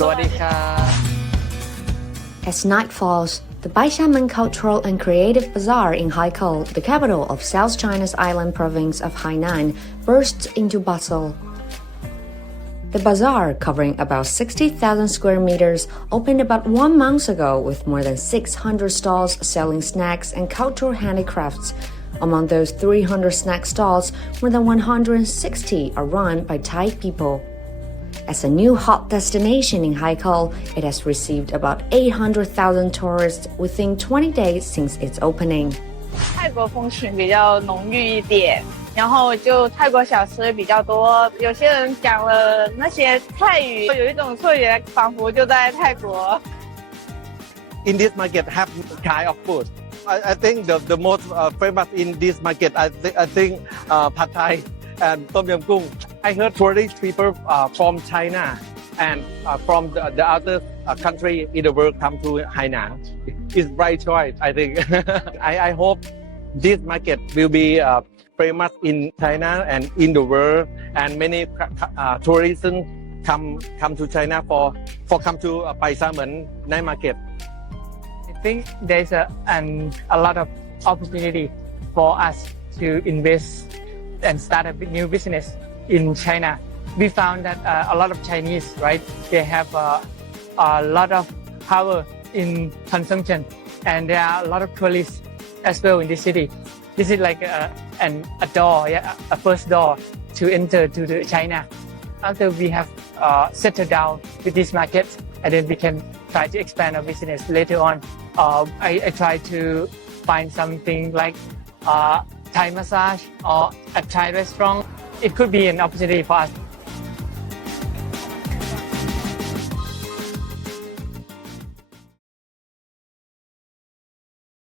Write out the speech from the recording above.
สวัสดีครับ As night falls, the Baishamen Cultural and Creative Bazaar in Haikou, the capital of South China's island province of Hainan, bursts into bustle. The bazaar, covering about 60,000 square meters, opened about 1 month ago with more than 600 stalls selling snacks and cultural handicrafts. Among those 300 snack stalls, more than 160 are run by Thai people. As a new hot destination in Haikou, it has received about 800,000 tourists within 20 days since its opening. 泰国风情比较浓郁一点，然后就泰国小吃比较多，有些人讲了那些泰语，有一种错觉，仿佛就在泰国。In this market, have kind of food. I think the most famous in this market, I think pad thai and tom yum goong. I heard tourist people from China and from the other country in the world come to Hainan. It's right choice, I think. I hope this market will be famous in China and in the world, and many tourists come to China for come to Baisamen night market. I think there's a lot of opportunity for us to invest and start a new business in China. We found that a lot of Chinese, right, they have a lot of power in consumption, and there are a lot of tourists as well in this city. This is like a door, a first door to enter to China. After we have settled down with this market, and then we can try to expand our business later on. I try to find something like Thai massage or a Thai restaurant. It could be an opportunity for us.